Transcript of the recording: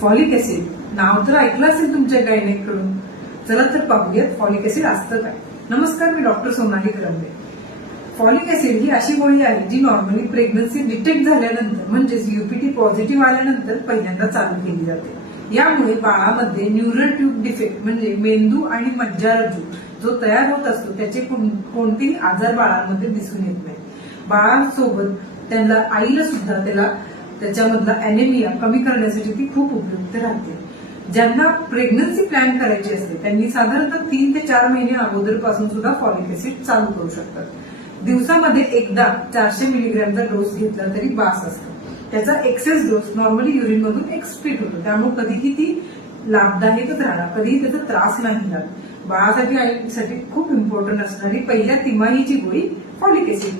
Folic acid नाव तर ऐकलं असेल तुमच्या गायनेकडून. चला तर पाहूयात फॉलिक ऍसिड असतं काय. नमस्कार, मी डॉक्टर सोनाली करंबे. फॉलिक ऍसिड ही अशी गोळी आहे जी नॉर्मली प्रेग्नन्सी डिटेक्ट झाल्यानंतर म्हणजेच यूपीटी पॉझिटिव्ह आल्यानंतर पहिल्यांदा चालू केली जाते. यामुळे बाळामध्ये न्यूरल ट्यूब डिफेक्ट म्हणजे मेंदू आणि मज्जारज्जू जो तयार होत असतो त्याचे कोणतेही आजार बाळांमध्ये दिसून येत नाही. बाळासोबत त्यांना आईला सुद्धा त्याच्यामधला अॅनेमिया कमी करण्यासाठी ती खूप उपयुक्त राहते. ज्यांना प्रेग्नन्सी प्लॅन करायची असते त्यांनी साधारणतः 3 ते 4 महिने अगोदरपासून सुद्धा फॉलिक ऍसिड चालू करू शकतात. दिवसामध्ये एकदा 400 मिलीग्रॅमचा डोस घेतला तरी बास असतो. त्याचा एक्सेस डोस नॉर्मली युरिन मधून एक्सक्रीट होतो, त्यामुळे कधीही ती लाभदायकच राहणार, कधीही त्याचा त्रास नाही लागत. बाळासाठी आईसाठी खूप इम्पॉर्टंट असणारी पहिल्या तिमाहीची गोळी फॉलिक ऍसिड.